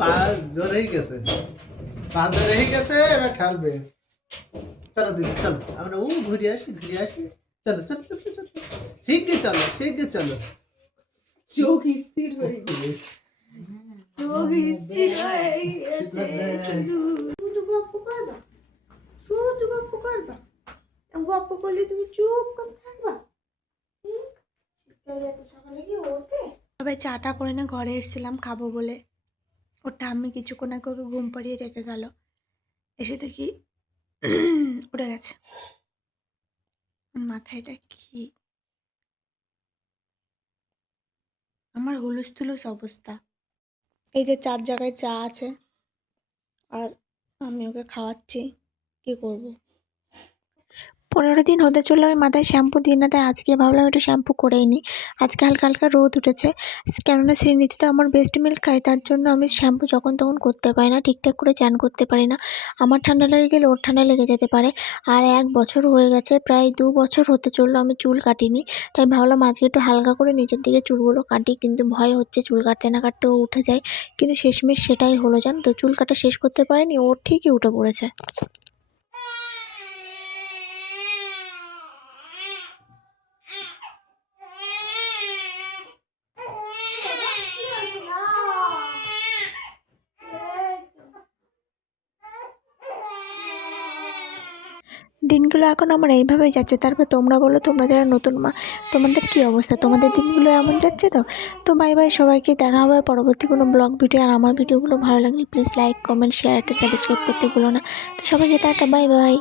পা জোরেই গেছে, পা জোরেই গেছে, এবার ঠালবে। চলো দিদি চলো, আমরা ঘুরে আসি ঘুরে আসি। চলো চলো চলো চলো, ঠিকই চলো ঠিকই চলো। চোখ স্থির হয়ে চোখ স্থির হয়ে গেছে। শুধু গপ্প করবা, শুধু গপ্প করবা। গপ্প করলে তুমি চুপ করে থাকবা। সকালে কি ওঠে? তবে চাটা করে না ঘরে এসেছিলাম খাবো বলে, ওটা আমি কিছুক্ষণ আগে ওকে ঘুম পাড়িয়ে রেখে গেল, এসে দেখি উঠে গেছে। মাথায়টা কি, আমার হুলুস থুলুস অবস্থা। এই যে 4 জায়গায় চা আছে আর আমি ওকে খাওয়াচ্ছি, কি করব। 15 দিন হতে চললো আমি মাথায় শ্যাম্পু দিই না, তাই আজকে ভাবলাম একটু শ্যাম্পু করেই নিই। আজকে হালকা হালকা রোদ উঠেছে, কেননা শ্রীনিধি তো আমার বেস্ট মিল্ক খাই, তার জন্য আমি শ্যাম্পু যখন তখন করতে পারি না, ঠিকঠাক করে চান করতে পারি না। আমার ঠান্ডা লেগে গেলে ওর ঠান্ডা লেগে যেতে পারে। আর 1 বছর হয়ে গেছে, প্রায় 2 বছর হতে চললো আমি চুল কাটিনি, তাই ভাবলাম আজকে একটু হালকা করে নিচের দিকে চুলগুলো কাটি। কিন্তু ভয় হচ্ছে চুল কাটতে না কাটতে ও উঠে যায়, কিন্তু শেষমেশ সেটাই হলো। জানো তো, চুল কাটা শেষ করতে পারিনি, ও ঠিকই উঠে পড়েছে। দিনগুলো এখন আমার এইভাবেই যাচ্ছে। তারপর তোমরা বলো, তোমরা যারা নতুন মা, তোমাদের কী অবস্থা? তোমাদের দিনগুলো এমন যাচ্ছে তো? তো বাই বাই সবাইকে, দেখা হবে পরবর্তী কোনো ব্লগ ভিডিও। আর আমার ভিডিওগুলো ভালো লাগলে প্লিজ লাইক কমেন্ট শেয়ার একটা সাবস্ক্রাইব করতে ভুলো না। তো সবাইকে টাটা, বাই বাই।